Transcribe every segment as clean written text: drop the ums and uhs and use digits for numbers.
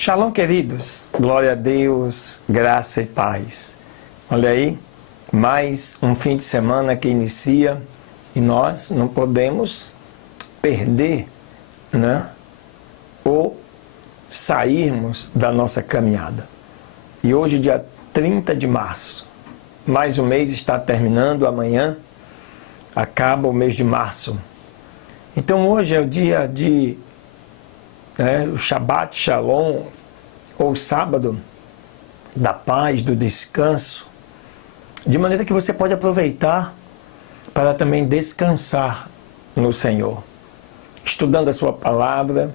Shalom, queridos. Glória a Deus, graça e paz. Olha aí, mais um fim de semana que inicia e nós não podemos perder, ou sairmos da nossa caminhada. E hoje, dia 30 de março, mais um mês está terminando, amanhã acaba o mês de março. Então hoje é o dia de o Shabbat Shalom, ou sábado da paz, do descanso, de maneira que você pode aproveitar para também descansar no Senhor, estudando a sua palavra,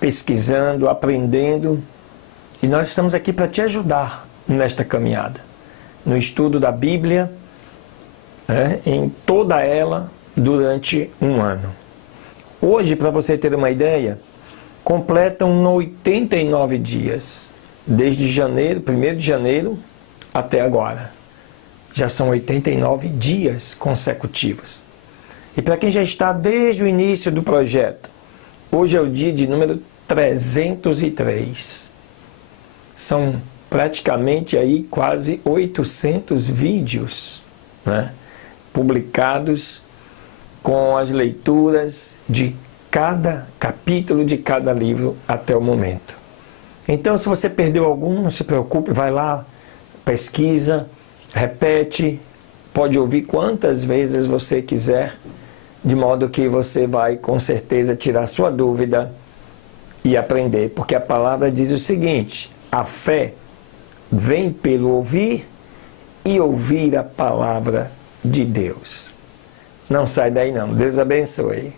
pesquisando, aprendendo, e nós estamos aqui para te ajudar nesta caminhada, no estudo da Bíblia, em toda ela, durante um ano. Hoje, para você ter uma ideia, completam 89 dias, desde janeiro, 1º de janeiro, até agora. Já são 89 dias consecutivos. E para quem já está desde o início do projeto, hoje é o dia de número 303. São praticamente aí quase 800 vídeos, publicados com as leituras de cada capítulo de cada livro até o momento. Então, se você perdeu algum, não se preocupe, vai lá, pesquisa, repete, pode ouvir quantas vezes você quiser, de modo que você vai com certeza tirar sua dúvida e aprender, porque a palavra diz o seguinte: a fé vem pelo ouvir e ouvir a palavra de Deus. Não sai daí não, Deus abençoe.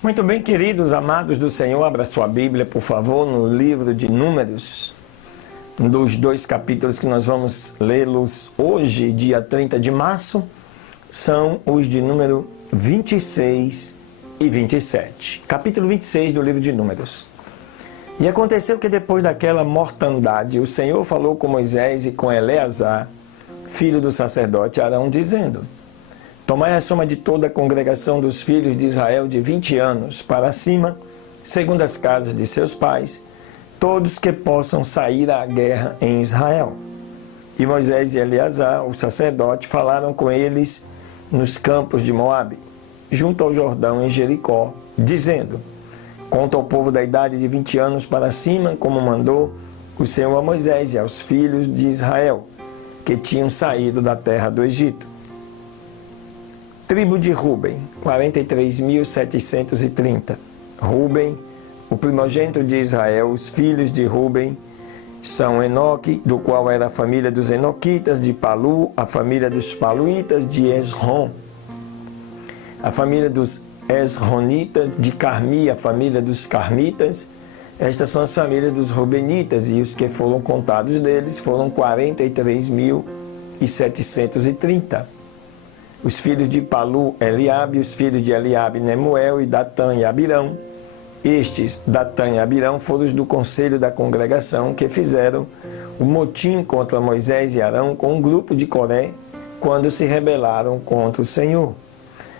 Muito bem, queridos, amados do Senhor, abra sua Bíblia, por favor, no livro de Números, dos 2 capítulos que nós vamos lê-los hoje, dia 30 de março, são os de número 26 e 27. Capítulo 26 do livro de Números. E aconteceu que depois daquela mortandade, o Senhor falou com Moisés e com Eleazar, filho do sacerdote Arão, dizendo: tomai a soma de toda a congregação dos filhos de Israel de 20 anos para cima, segundo as casas de seus pais, todos que possam sair à guerra em Israel. E Moisés e Eleazar, o sacerdote, falaram com eles nos campos de Moabe, junto ao Jordão em Jericó, dizendo: conta ao povo da idade de 20 anos para cima, como mandou o Senhor a Moisés e aos filhos de Israel, que tinham saído da terra do Egito. Tribo de Ruben, 43.730. Ruben, o primogênito de Israel. Os filhos de Ruben são Enoque, do qual era a família dos Enoquitas, de Palu, a família dos Paluitas, de Esrom, a família dos Esronitas, de Carmi, a família dos Carmitas. Estas são as famílias dos Rubenitas, e os que foram contados deles foram 43.730. Os filhos de Palu, Eliabe, os filhos de Eliabe, Nemuel, e Datã e Abirão. Estes, Datã e Abirão, foram os do conselho da congregação que fizeram o motim contra Moisés e Arão com um grupo de Coré, quando se rebelaram contra o Senhor.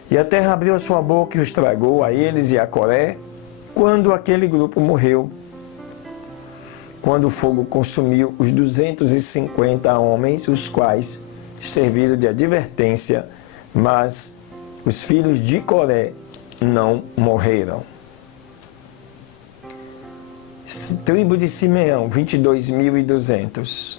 E a terra abriu a sua boca e os tragou a eles e a Coré, quando aquele grupo morreu, quando o fogo consumiu os 250 homens, os quais serviram de advertência, mas os filhos de Coré não morreram. Tribo de Simeão, 22.200.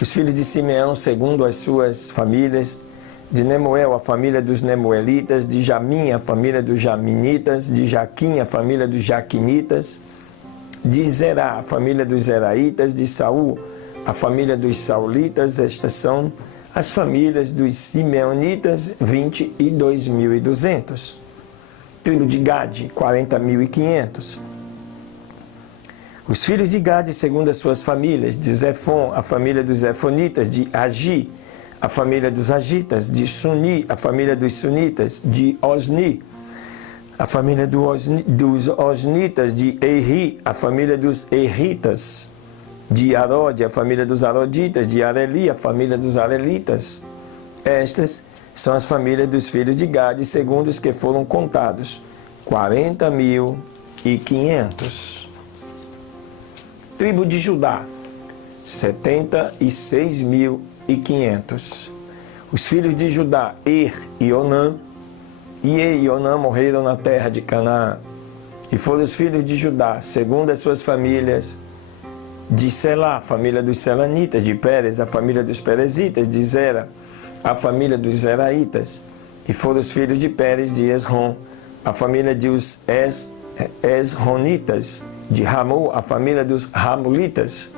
Os filhos de Simeão, segundo as suas famílias: de Nemuel, a família dos Nemuelitas; de Jamim, a família dos Jaminitas; de Jaquim, a família dos Jaquinitas; de Zerá, a família dos Zeraitas; de Saul, a família dos Saulitas. Estas são as famílias dos Simeonitas, 22.200. Tribo de Gade, 40.500. Os filhos de Gade, segundo as suas famílias: de Zefon, a família dos Zefonitas; de Agi, a família dos Agitas; de Suni, a família dos Sunitas; de Osni, a família dos Osnitas; de Erri, a família dos Erritas; de Arode, a família dos Aroditas; de Areli, a família dos Arelitas. Estas são as famílias dos filhos de Gade, segundo os que foram contados, 40.500. Tribo de Judá, 76.500. Os filhos de Judá, e Onã. E Onã morreram na terra de Canaã. E foram os filhos de Judá, segundo as suas famílias, de Selá, a família dos Selanitas, de Pérez, a família dos Perezitas, de Zera, a família dos Zeraitas. E foram os filhos de Pérez, de Esrom, a família dos Esronitas, de Ramul, a família dos Ramulitas.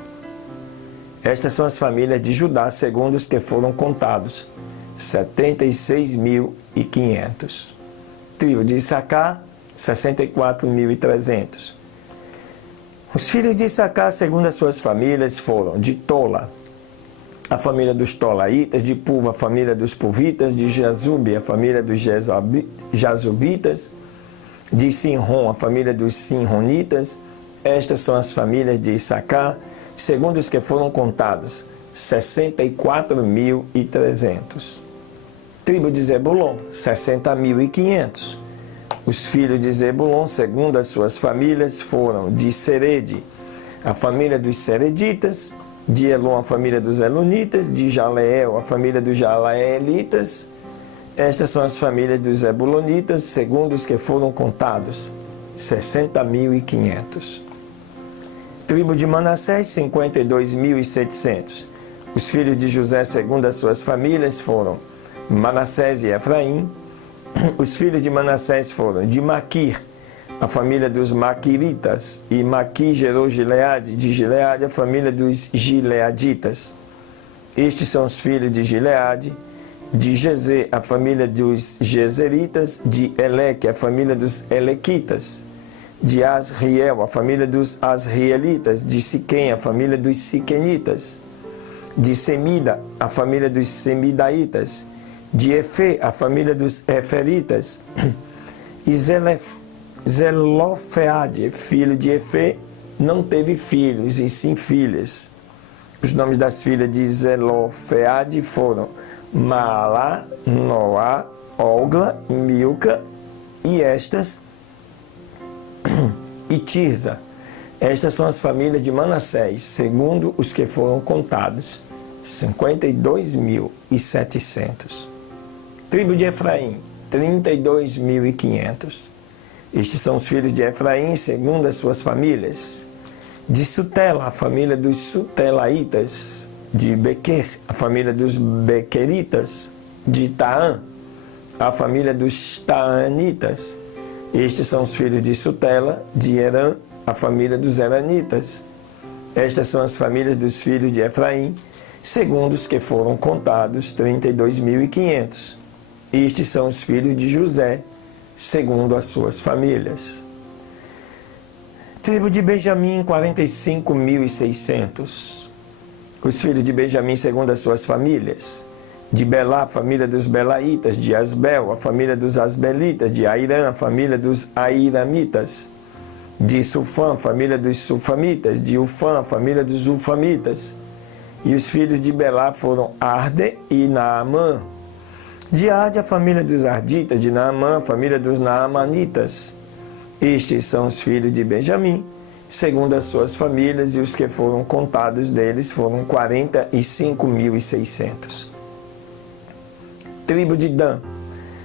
Estas são as famílias de Judá, segundo os que foram contados, 76.500. Tribo de Issacar, 64.300. Os filhos de Issacar, segundo as suas famílias, foram de Tola, a família dos Tolaitas, de Puva, a família dos Puvitas, de Jazube, a família dos Jazubitas, de Sinrom, a família dos Sinronitas. Estas são as famílias de Issacar, segundo os que foram contados, 64.300. Tribo de Zebulon, 60.500. Os filhos de Zebulon, segundo as suas famílias, foram de Serede, a família dos Sereditas, de Elon, a família dos Elonitas, de Jaleel, a família dos Jalaelitas. Estas são as famílias dos Zebulonitas, segundo os que foram contados, 60.500. Tribo de Manassés, 52.700. Os filhos de José, segundo as suas famílias, foram Manassés e Efraim. Os filhos de Manassés foram de Maquir, a família dos Maquiritas, e Maquir gerou Gileade, de Gileade, a família dos Gileaditas. Estes são os filhos de Gileade, de Gezer, a família dos Gezeritas, de Eleque, a família dos Elequitas, de Asriel, a família dos Asrielitas, de Siquém, a família dos Siquenitas, de Semida, a família dos Semidaitas, de Efe, a família dos Eferitas, e Zelofeade, filho de Efe, não teve filhos, e sim filhas. Os nomes das filhas de Zelofeade foram Maalá, Noá, Ogla, Milca, e estas, e Tirza. Estas são as famílias de Manassés, segundo os que foram contados, 52.700. Tribo de Efraim, 32.500. Estes são os filhos de Efraim, segundo as suas famílias. De Sutela, a família dos Sutelaitas. De Bequer, a família dos Bequeritas. De Taã, a família dos Taanitas. Estes são os filhos de Sutela. De Herã, a família dos Heranitas. Estas são as famílias dos filhos de Efraim, segundo os que foram contados, 32.500. Estes são os filhos de José, segundo as suas famílias. Tribo de Benjamim, 45.600. Os filhos de Benjamim, segundo as suas famílias. De Belá, a família dos Belaitas. De Asbel, a família dos Asbelitas. De Airã, a família dos Airamitas. De Sufã, a família dos Sufamitas. De Ufã, a família dos Ufamitas. E os filhos de Belá foram Arde e Naamã. De Arde, a família dos Arditas. De Naamã, a família dos Naamanitas. Estes são os filhos de Benjamim, segundo as suas famílias, e os que foram contados deles foram 45.600. Tribo de Dan,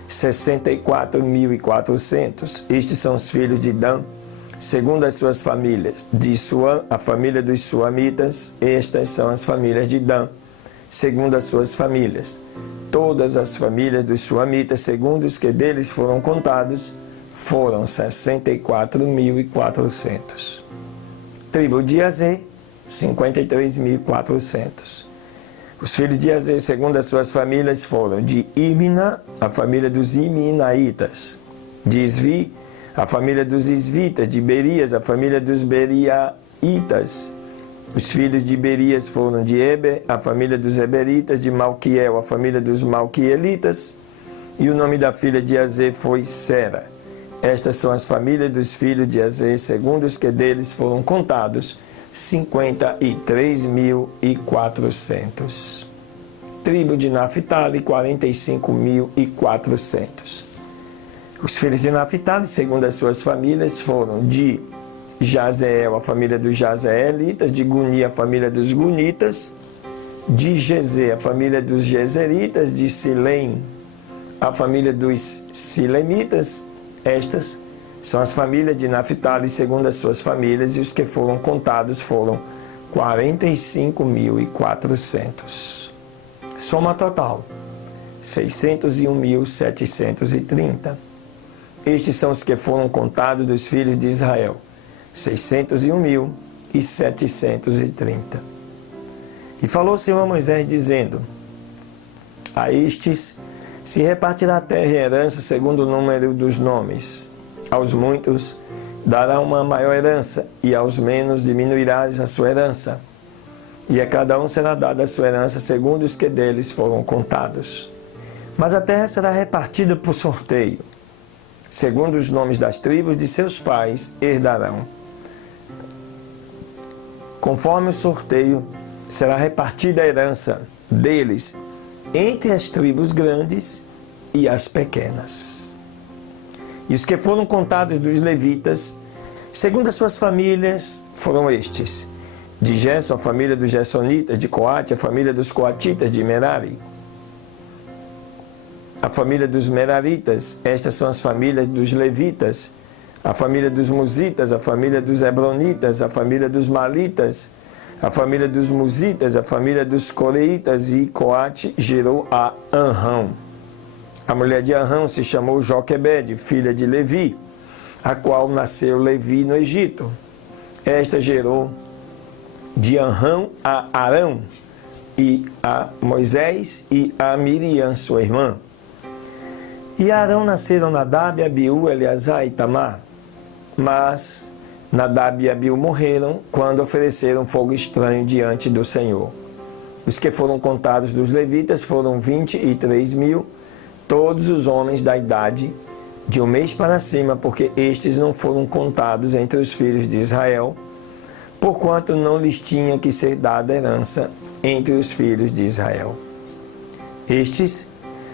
64.400. Estes são os filhos de Dan, segundo as suas famílias. De Suã, a família dos Suamitas. Estas são as famílias de Dan, segundo as suas famílias. Todas as famílias dos Suamitas, segundo os que deles foram contados, foram 64.400. Tribo de Azê, 53.400. Os filhos de Azê, segundo as suas famílias, foram de Imina, a família dos Iminaitas. De Isvi, a família dos Isvitas. De Berias, a família dos Beriaitas. Os filhos de Berias foram de Eber, a família dos Eberitas. De Malquiel, a família dos Malquielitas. E o nome da filha de Azê foi Sera. Estas são as famílias dos filhos de Azê, segundo os que deles foram contados, 53.400. tribo de Naphtali, 45.400. Os filhos de Naphtali, segundo as suas famílias, foram de Jazeel, a família dos Jazeelitas, de Guni, a família dos Gunitas, de Gezer, a família dos Gezeritas, de Silém, a família dos Silemitas. Estas são as famílias de Naphtali, segundo as suas famílias, e os que foram contados foram 45.400. Soma total, 601.730. Estes são os que foram contados dos filhos de Israel, 601.730. E falou o Senhor a Moisés, dizendo: a estes se repartirá a terra e herança segundo o número dos nomes. Aos muitos dará uma maior herança, e aos menos diminuirás a sua herança. E a cada um será dada a sua herança segundo os que deles foram contados. Mas a terra será repartida por sorteio, segundo os nomes das tribos de seus pais herdarão. Conforme o sorteio, será repartida a herança deles entre as tribos grandes e as pequenas. E os que foram contados dos levitas, segundo as suas famílias, foram estes: de Gerson, a família dos Gersonitas; de Coate, a família dos Coatitas; de Merari, a família dos Meraritas. Estas são as famílias dos levitas: a família dos Musitas, a família dos Hebronitas, a família dos Malitas, a família dos Musitas, a família dos Coreitas. E Coate gerou a Anrão. A mulher de Anrão se chamou Joquebede, filha de Levi, a qual nasceu Levi no Egito. Esta gerou de Anrão a Arão, e a Moisés e a Miriam, sua irmã. E a Arão nasceram Nadab, Abiú, Eleazar e Itamar. Mas Nadab e Abiú morreram quando ofereceram fogo estranho diante do Senhor. Os que foram contados dos levitas foram 23.000, todos os homens da idade de um mês para cima, porque estes não foram contados entre os filhos de Israel, porquanto não lhes tinha que ser dada herança entre os filhos de Israel. Estes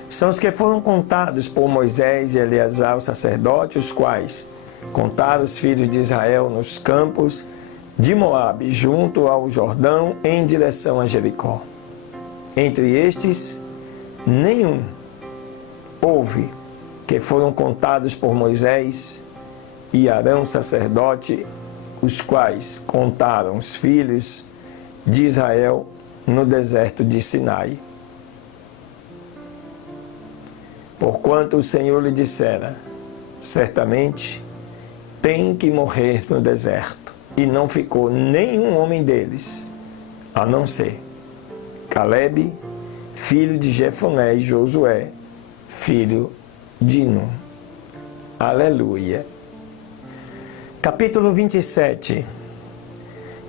são os que foram contados por Moisés e Eleazar, o sacerdote, os quais contaram os filhos de Israel nos campos de Moabe, junto ao Jordão, em direção a Jericó. Entre estes, nenhum houve que foram contados por Moisés e Arão, sacerdote, os quais contaram os filhos de Israel no deserto de Sinai. Porquanto o Senhor lhe dissera: certamente tem que morrer no deserto. E não ficou nenhum homem deles, a não ser Calebe, filho de Jefoné, e Josué, filho de Nun. Aleluia. Capítulo 27.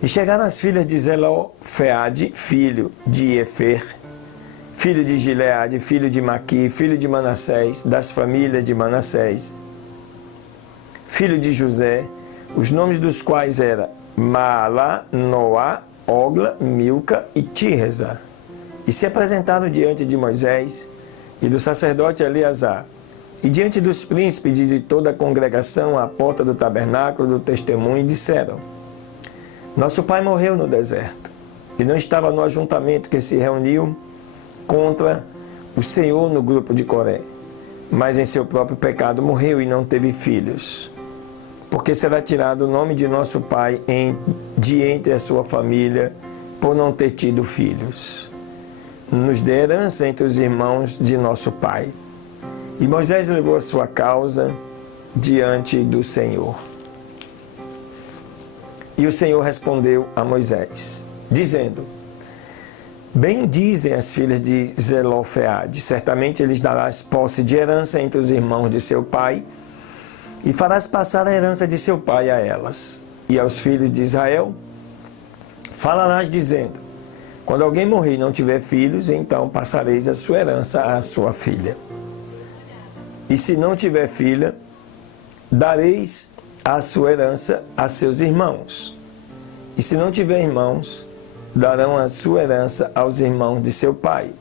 E chegaram as filhas de Zelofeade, filho de Efer, filho de Gileade, filho de Maqui, filho de Manassés, das famílias de Manassés, filho de José, os nomes dos quais eram Maalá, Noá, Ogla, Milca e Tirza. E se apresentaram diante de Moisés e do sacerdote Eleazar, e diante dos príncipes e de toda a congregação à porta do tabernáculo do testemunho, e disseram: nosso pai morreu no deserto, e não estava no ajuntamento que se reuniu contra o Senhor no grupo de Coré, mas em seu próprio pecado morreu e não teve filhos. Porque será tirado o nome de nosso pai de entre a sua família, por não ter tido filhos. Nos dê herança entre os irmãos de nosso pai. E Moisés levou a sua causa diante do Senhor. E o Senhor respondeu a Moisés, dizendo: bem dizem as filhas de Zelofeade, certamente lhes darás posse de herança entre os irmãos de seu pai, e farás passar a herança de seu pai a elas. E aos filhos de Israel falarás dizendo: quando alguém morrer e não tiver filhos, então passareis a sua herança à sua filha. E se não tiver filha, dareis a sua herança a seus irmãos. E se não tiver irmãos, darão a sua herança aos irmãos de seu pai.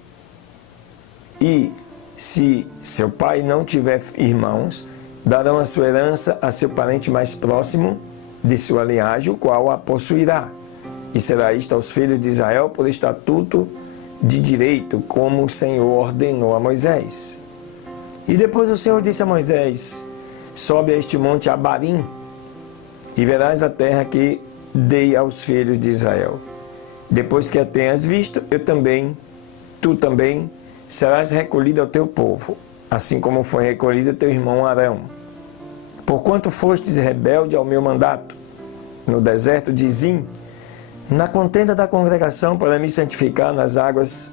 E, se seu pai não tiver irmãos, darão a sua herança a seu parente mais próximo de sua linhagem, o qual a possuirá. E será isto aos filhos de Israel por estatuto de direito, como o Senhor ordenou a Moisés. E depois o Senhor disse a Moisés: sobe a este monte Abarim, e verás a terra que dei aos filhos de Israel. Depois que a tenhas visto, tu também serás recolhido ao teu povo, assim como foi recolhido teu irmão Arão. Porquanto fostes rebelde ao meu mandato, no deserto de Zim, na contenda da congregação, para me santificar nas águas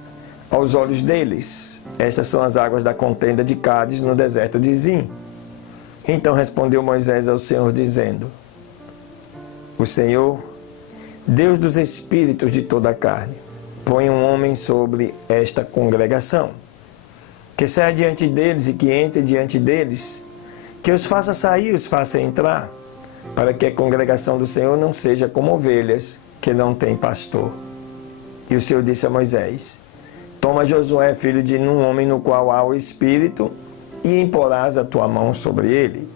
aos olhos deles. Estas são as águas da contenda de Cádiz, no deserto de Zim. Então respondeu Moisés ao Senhor, dizendo: o Senhor, Deus dos espíritos de toda a carne, põe um homem sobre esta congregação, que saia diante deles e que entre diante deles, que os faça sair e os faça entrar, para que a congregação do Senhor não seja como ovelhas que não têm pastor. E o Senhor disse a Moisés: toma Josué, filho de Nun, homem no qual há o Espírito, e imporás a tua mão sobre ele.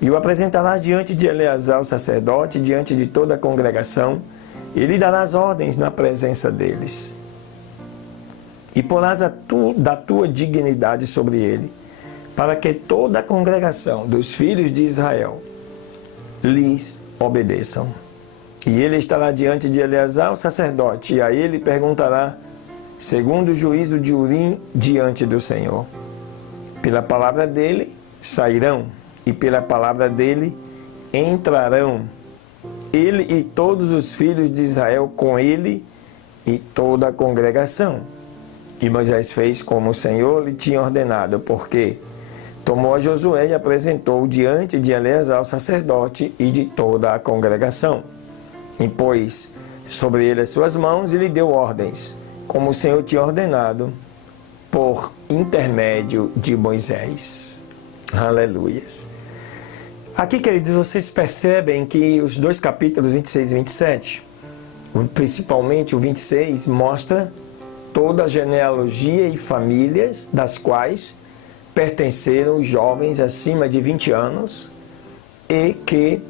E o apresentarás diante de Eleazar, o sacerdote, diante de toda a congregação, e lhe darás ordens na presença deles. E porás da tua dignidade sobre ele, para que toda a congregação dos filhos de Israel lhes obedeçam. E ele estará diante de Eleazar, o sacerdote, e a ele perguntará, segundo o juízo de Urim, diante do Senhor. Pela palavra dele sairão, e pela palavra dele entrarão, ele e todos os filhos de Israel com ele e toda a congregação. E Moisés fez como o Senhor lhe tinha ordenado, porque tomou a Josué e apresentou diante de Eleazar, o sacerdote, e de toda a congregação. E pôs sobre ele as suas mãos e lhe deu ordens, como o Senhor tinha ordenado, por intermédio de Moisés. Aleluias. Aqui, queridos, vocês percebem que os dois capítulos 26 e 27, principalmente o 26, mostra toda a genealogia e famílias das quais pertenceram os jovens acima de 20 anos e que,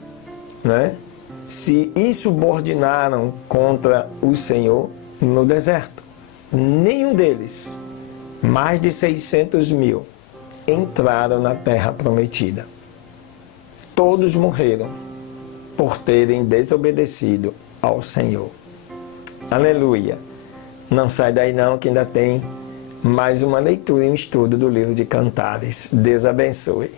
se insubordinaram contra o Senhor no deserto. Nenhum deles, mais de 600 mil, entraram na terra prometida. Todos morreram por terem desobedecido ao Senhor. Aleluia! Não sai daí não, que ainda tem mais uma leitura e um estudo do livro de Cantares. Deus abençoe.